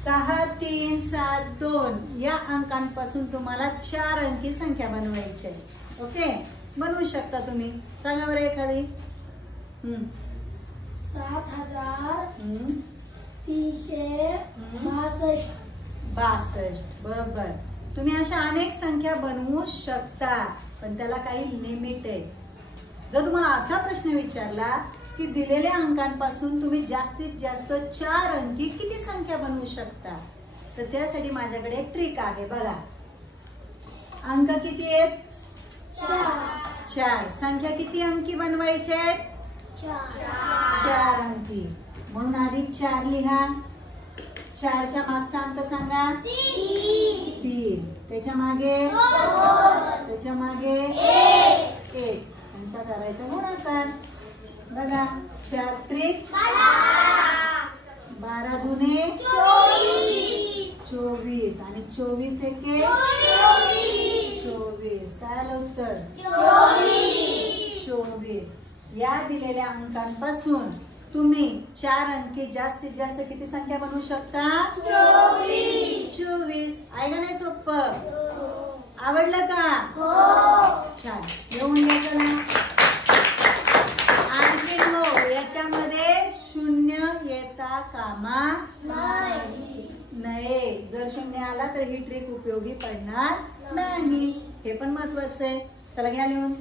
6 3 7 2 या अंकांपासून तुम्हाला 4 अंकी संख्या बनवायची आहे. ओके, बनवू शकता तुम्ही. सांगा बरं एखादी. 7362. बरोबर. तुम्ही अशा अनेक संख्या बनवू शकता, पण त्याला काही लिमिट आहे. जर तुम्हाला असा प्रश्न विचारला की दिलेल्या अंकांपासून तुम्ही जास्तीत जास्त 4 अंकी किती संख्या बनवू शकता, तर त्यासाठी माझ्याकडे एक ट्रिक आहे. बघा, अंक किती आहेत? 4. संख्या किती अंकी बनवायचे आहेत? 4 अंकी. म्हणून आधी 4 लिहा. 4च्या मागचा अंक सांगा. 3. त्याच्या मागे 1. त्यांचा करायचा गुणाकार. बघा, 4 त्रिक 12 दुने 24 आणि 24 एके 24. काय आलं उत्तर? 24. या दिलेल्या अंकांपासून तुम्ही 4 अंकी जास्तीत जास्त किती संख्या बनवू शकता? 24. आहे का नाही सोपं? आवडलं का? छान. येऊन घ्या चला. आणखी हो, याच्यामध्ये 0 येता कामा नये. जर 0 आला तर ही ट्रिक उपयोगी पडणार नाही. हे पण महत्वाचं आहे. चला घ्या लिहून.